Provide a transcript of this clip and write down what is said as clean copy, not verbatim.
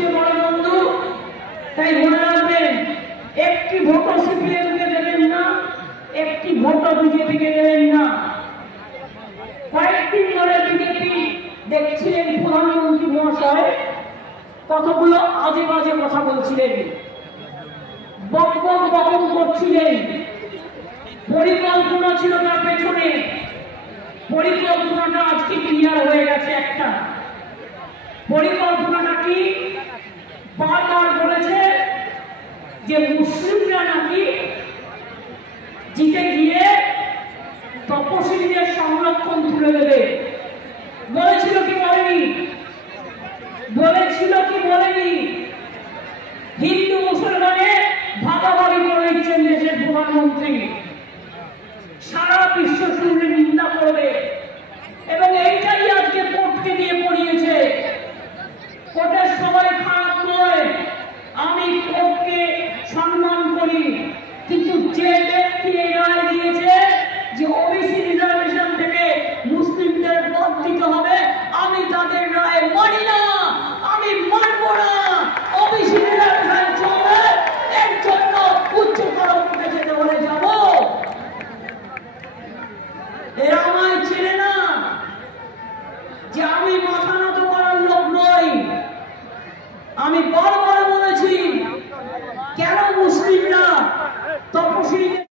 সবচেয়ে বড় বন্ধু। তাই মনে রাখবেন, একটি ভোটও সিপিএমকে দেবেন না, একটি ভোটও বিজেপিকে দেবেন না। কয়েকদিন ধরে বিজেপি দেখছিলেন প্রধানমন্ত্রী মহাশয় কতগুলো আজে বাজে কথা বলছিলেন, বক বক বকন করছিলেন। পরিকল্পনা ছিল তার পেছনে, পরিকল্পনাটা আজকে ক্লিয়ার হয়ে গেছে। একটা পরিকল্পনাটা কি, বারবার বলেছে যে মুসলিমরা নাকি জিতে গিয়ে তপশিলীদের সংরক্ষণ তুলে দেবে। বলেছিল কি বলেনি? বলেছিল কি বলেনি? হিন্দু মুসলমানে ভাগাভাগি করে দিচ্ছেন দেশের প্রধানমন্ত্রী, সারা বিশ্ব শুনলে নিন্দা করবে। এবং এইটাই আজকে কোর্টকে দিয়ে পড়িয়েছে। কোর্টের সবাই খারাপ নয়, আমি কোর্টকে সম্মান করি, কিন্তু যে ব্যক্তি এই রায় দিয়েছে যে ওবিসি রিজার্ভেশন থেকে মুসলিমদের বাদ দিতে হবে, আমি তাদের রায় মানি না, আমি মানব না। ওবিসি রিজার্ভেশন চলবে, এর জন্য উচ্চতর কোর্টে যেতে হলে যাব। এরা আমায় চেনে না যে আমি মাথা নত করার লোক নই। আমি বারবার বলেছি, কেন মুসলিমরা তপশিলীদের